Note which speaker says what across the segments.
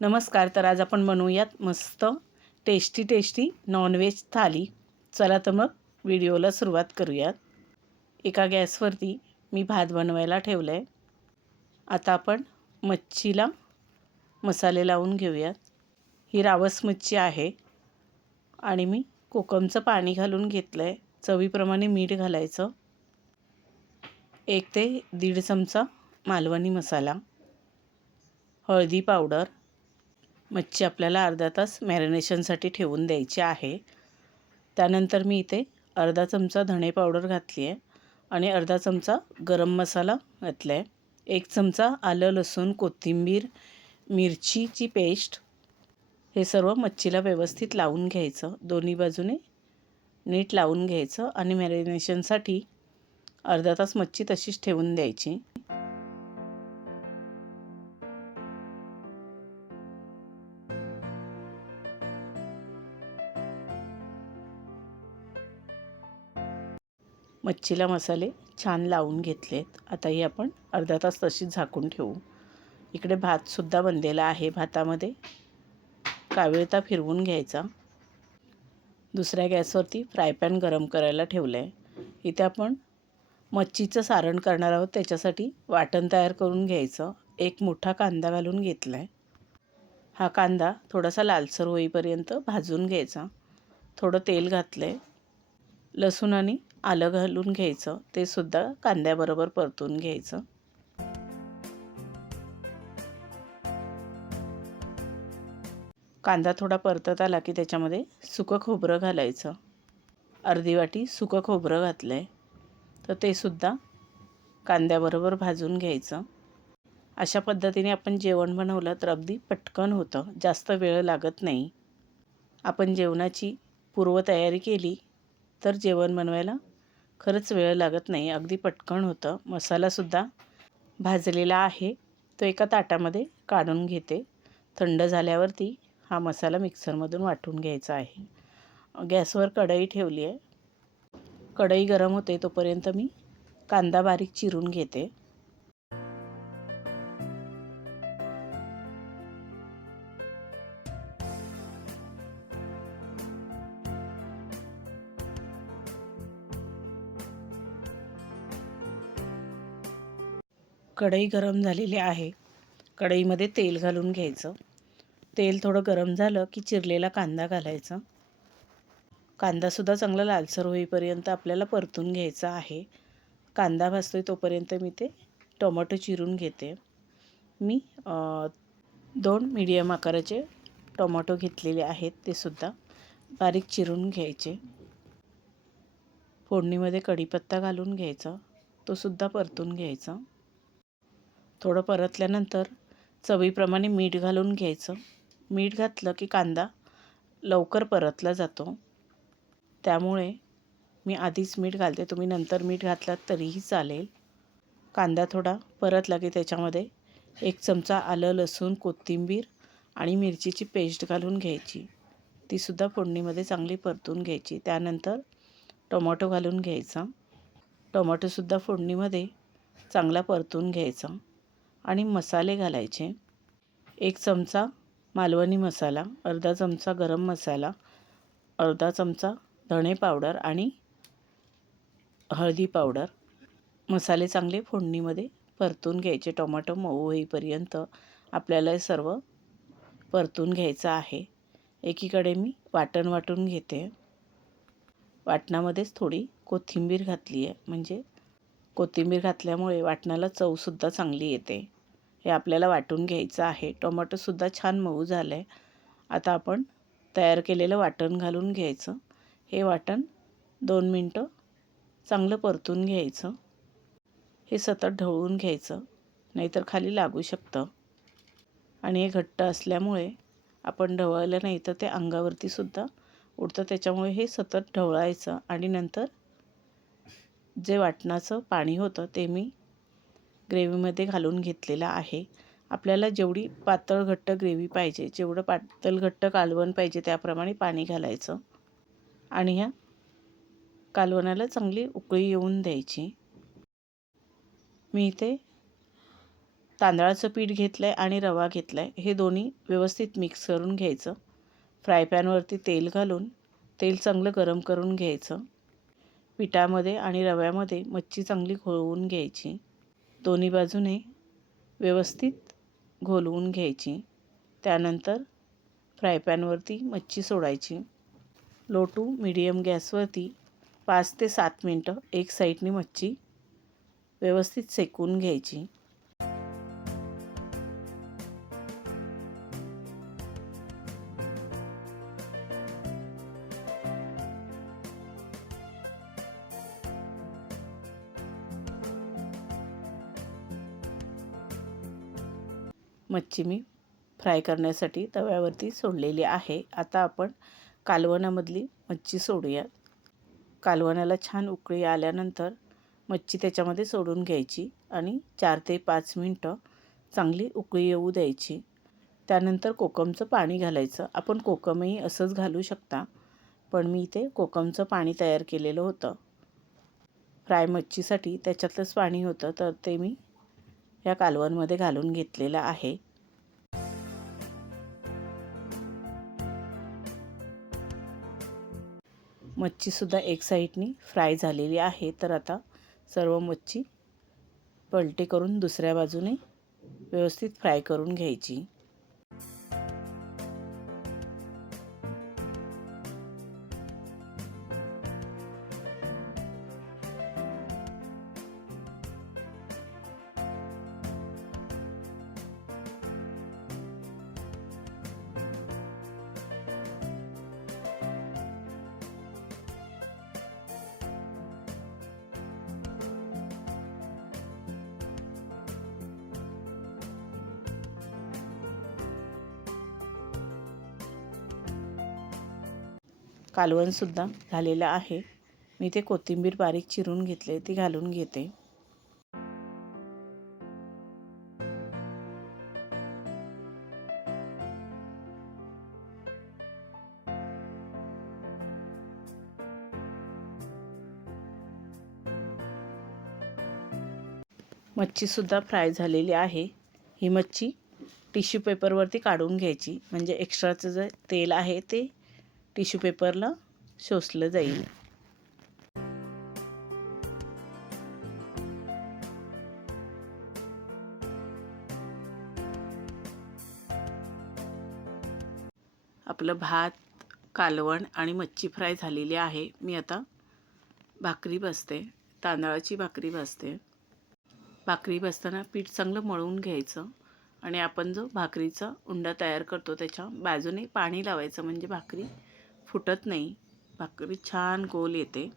Speaker 1: नमस्कार तर आज आपण बनवूयात मस्त टेस्टी टेस्टी नॉनव्हेज थाली. चला तर मग व्हिडिओला सुरुवात करूयात. एका गॅसवरती मी भात बनवायला ठेवलं आहे आता आपण मच्छीला मसाले लावून घेऊयात. ही रावस मच्छी आहे आणि मी कोकमचं पाणी घालून घेतलं आहे चवीप्रमाणे मीठ घालायचं. एक ते दीड चमचा मालवणी मसाला. हळदी पावडर. मच्छी आपल्याला अर्धा तास मॅरिनेशनसाठी ठेवून द्यायची आहे. त्यानंतर मी इथे अर्धा चमचा धणे पावडर घातली आहे आणि अर्धा चमचा गरम मसाला घातला आहे एक चमचा आलं लसूण कोथिंबीर मिरचीची पेस्ट हे सर्व मच्छीला व्यवस्थित लावून घ्यायचं. दोन्ही बाजूने नीट लावून घ्यायचं आणि मॅरिनेशनसाठी अर्धा तास मच्छी तशीच ठेवून द्यायची. मच्छीला मसाले छान लावून घेतलेत. आता ही आपण अर्धा तास तशीच झाकून ठेवू. इकडे भातसुद्धा बनलेला आहे भातामध्ये. कावेळता फिरवून घ्यायचा. दुसऱ्या गॅसवरती फ्राय पॅन गरम करायला ठेवलं आहे इथे आपण मच्छीचं सारण करणार आहोत. त्याच्यासाठी वाटण तयार करून घ्यायचं. एक मोठा कांदा घालून घेतला आहे हा कांदा थोडासा लालसर होईपर्यंत भाजून घ्यायचा. थोडं तेल घातलं आहे लसूण आणि आलं घालून घ्यायचं. ते सुद्धा कांद्याबरोबर परतून घ्यायचं. कांदा थोडा परतत आला की त्याच्यामध्ये सुकं खोबरं घालायचं. अर्धी वाटी सुकं खोबरं घातलं आहे तर ते सुद्धा कांद्याबरोबर भाजून घ्यायचं. अशा पद्धतीने आपण जेवण बनवलं तर अगदी पटकन होतं. जास्त वेळ लागत नाही. आपण जेवणाची पूर्वतयारी केली तर जेवण बनवायला खरंच वेळ लागत नाही. अगदी पटकन होतं. मसालासुद्धा भाजलेला आहे. तो एका ताटामध्ये काढून घेते. थंड झाल्यावरती हा मसाला मिक्सरमधून वाटून घ्यायचा आहे. गॅसवर कढई ठेवली आहे कढई गरम होते तोपर्यंत मी कांदा बारीक चिरून घेते. कढई गरम झालेली आहे. कढईमध्ये तेल घालून घ्यायचं. तेल थोडं गरम झालं की चिरलेला कांदा घालायचा. कांदासुद्धा चांगला लालसर होईपर्यंत आपल्याला परतून घ्यायचा आहे. कांदा भाजतोय तोपर्यंत मी ते टोमॅटो चिरून घेते. मी दोन मीडियम आकाराचे टोमॅटो घेतलेले आहेत ते सुद्धा बारीक चिरून घ्यायचे. फोडणीमध्ये कढीपत्ता घालून घ्यायचा. तो सुद्धा परतून घ्यायचा. थोडं परतल्यानंतर चवीप्रमाणे मीठ घालून घ्यायचं. मीठ घातलं की कांदा लवकर परतला जातो. त्यामुळे मी आधीच मीठ घालते. तुम्ही नंतर मीठ घातलात तरीही चालेल. कांदा थोडा परतला की त्याच्यामध्ये एक चमचा आलं लसूण कोथिंबीर आणि मिरचीची पेस्ट घालून घ्यायची. तीसुद्धा फोडणीमध्ये चांगली परतून घ्यायची. त्यानंतर टोमॅटो घालून घ्यायचा. टोमॅटोसुद्धा फोडणीमध्ये चांगला परतून घ्यायचा. आणि मसाले घालायचे. एक चमचा मालवणी मसाला अर्धा चमचा गरम मसाला अर्धा चमचा धणे पावडर आणि हळदी पावडर. मसाले चांगले फोडणीमध्ये परतून घ्यायचे. टोमॅटो मऊ होईपर्यंत आपल्याला हे सर्व परतून घ्यायचं आहे. एकीकडे मी वाटण वाटून घेते. वाटणामध्येच थोडी कोथिंबीर घातली आहे म्हणजे कोथिंबीर घातल्यामुळे वाटणाला चवसुद्धा चांगली येते. हे आपल्याला वाटून घ्यायचं आहे. टोमॅटोसुद्धा छान मऊ झालं आहे आता आपण तयार केलेलं वाटण घालून घ्यायचं. हे वाटण दोन मिनटं चांगलं परतून घ्यायचं. हे सतत ढवळून घ्यायचं. नाहीतर खाली लागू शकतं. आणि हे घट्ट असल्यामुळे आपण ढवळलं नाही तर ते अंगावरतीसुद्धा उडतं. त्याच्यामुळे हे सतत ढवळायचं. आणि नंतर जे वाटणाचं पाणी होतं ते मी ग्रेव्हीमध्ये घालून घेतलेला आहे. आपल्याला जेवढी पातळ घट्ट ग्रेव्ही पाहिजे जेवढं पातळ घट्ट कालवण पाहिजे त्याप्रमाणे पाणी घालायचं. आणि ह्या कालवणाला चांगली उकळी येऊन द्यायची. मी इथे तांदळाचं पीठ घेतलं आहे आणि रवा घेतला आहे हे दोन्ही व्यवस्थित मिक्स करून घ्यायचं. फ्राय पॅनवरती तेल घालून तेल चांगलं गरम करून घ्यायचं. पिठामध्ये आणि रव्यामध्ये मच्छी चांगली घोळवून घ्यायची. दोन्ही बाजूने व्यवस्थित घोलवून घ्यायची. त्यानंतर फ्राय पॅनवरती मच्छी सोडायची. लो टू मिडियम गॅसवरती पाच ते सात मिनटं एक साईडनी मच्छी व्यवस्थित शेकून घ्यायची. मच्छी मी फ्राय करण्यासाठी तव्यावरती सोडलेली आहे. आता आपण कालवणामधली मच्छी सोडूया. कालवणाला छान उकळी आल्यानंतर मच्छी त्याच्यामध्ये सोडून घ्यायची आणि चार ते पाच मिनटं चांगली उकळी येऊ द्यायची. त्यानंतर कोकमचं पाणी घालायचं. आपण कोकमही असंच घालू शकता पण मी इथे कोकमचं पाणी तयार केलेलं होतं. फ्राय मच्छीसाठी त्याच्यातलंच पाणी होतं तर ते मी या कालवणमध्ये घालून घेतलेला आहे. मच्छीसुद्धा एक साईडनी फ्राय झालेली आहे. तर आता सर्व मच्छी पलटी करून दुसऱ्या बाजूने व्यवस्थित फ्राय करून घ्यायची. कालवणसुद्धा झालेलं आहे. मी ते कोथिंबीर बारीक चिरून घेतले ती घालून घेते. मच्छीसुद्धा फ्राय झालेली आहे. ही मच्छी टिश्यू पेपरवरती काढून घ्यायची. म्हणजे एक्स्ट्राचं जे तेल आहे ते टिश्यू पेपरला शोषलं जाईल. आपलं भात कालवण आणि मच्छी फ्राय झालेली आहे. मी आता भाकरी बसते. तांदळाची भाकरी बसते. भाकरी बसताना पीठ चांगलं मळून घ्यायचं आणि आपण जो भाकरीचा उंडा तयार करतो त्याच्या बाजूने पाणी लावायचं. म्हणजे भाकरी फुटत नाही. भाकरी छान गोल येते.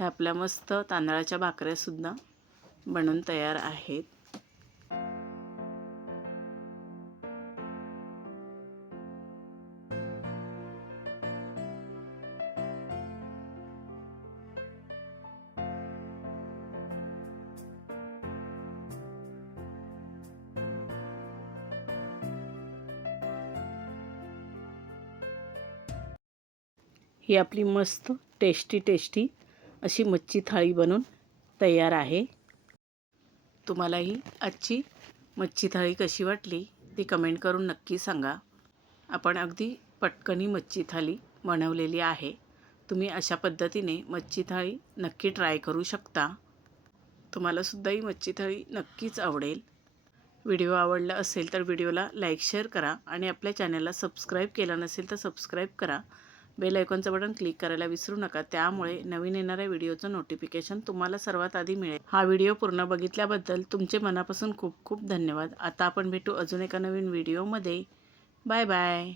Speaker 1: ह्या आपल्या मस्त तांदळाच्या भाकऱ्यासुद्धा बनून तयार आहेत. ही आपली मस्त टेस्टी टेस्टी अशी मच्छी थाळी बनून तयार आहे. तुम्हालाही आजची मच्छी थाळी कशी वाटली ती कमेंट करून नक्की सांगा. आपण अगदी पटकनी मच्छी थाळी बनवलेली आहे. तुम्ही अशा पद्धतीने मच्छी थाळी नक्की ट्राय करू शकता. तुम्हालासुद्धा ही मच्छी थाळी नक्कीच आवडेल. व्हिडिओ आवडला असेल तर व्हिडिओला लाईक शेअर करा आणि आपल्या चॅनलला सबस्क्राईब केला नसेल तर सबस्क्राईब करा. बेल आयकॉनचं बटन क्लिक करायला विसरू नका. त्यामुळे नवीन येणाऱ्या व्हिडिओचं नोटिफिकेशन तुम्हाला सर्वात आधी मिळेल. हा व्हिडिओ पूर्ण बघितल्याबद्दल तुमचे मनापासून खूप खूप धन्यवाद. आता आपण भेटू अजून एका नवीन व्हिडिओमध्ये. Bye bye.